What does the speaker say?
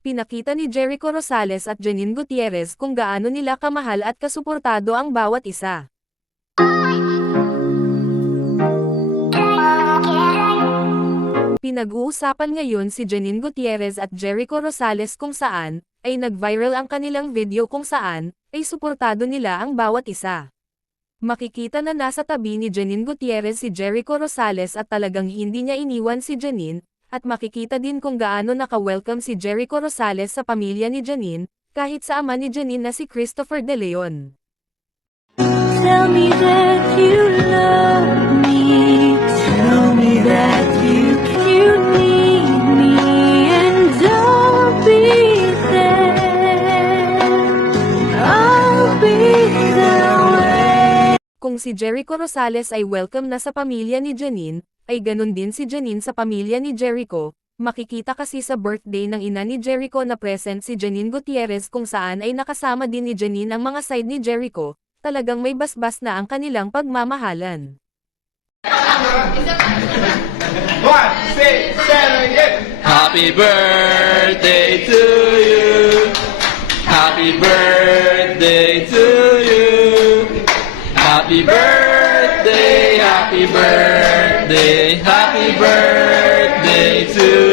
Pinakita ni Jericho Rosales at Janine Gutierrez kung gaano nila kamahal at kasuportado ang bawat isa. Pinag-uusapan ngayon si Janine Gutierrez at Jericho Rosales kung saan ay nag-viral ang kanilang video kung saan ay suportado nila ang bawat isa. Makikita na nasa tabi ni Janine Gutierrez si Jericho Rosales at talagang hindi niya iniwan si Janine, at makikita din kung gaano naka-welcome si Jericho Rosales sa pamilya ni Janine, kahit sa ama ni Janine na si Christopher De Leon. Tell me that you love me. Tell me that you need me, and I'll be there. I'll be there. Kung si Jericho Rosales ay welcome na sa pamilya ni Janine, ay ganun din si Janine sa pamilya ni Jericho. Makikita kasi sa birthday ng ina ni Jericho na present si Janine Gutierrez kung saan ay nakasama din ni Janine ang mga side ni Jericho. Talagang may basbas na ang kanilang pagmamahalan. 1, 2, 3, 4. Happy birthday to you. Happy birthday to you. Happy birthday, happy birthday, happy birthday to you.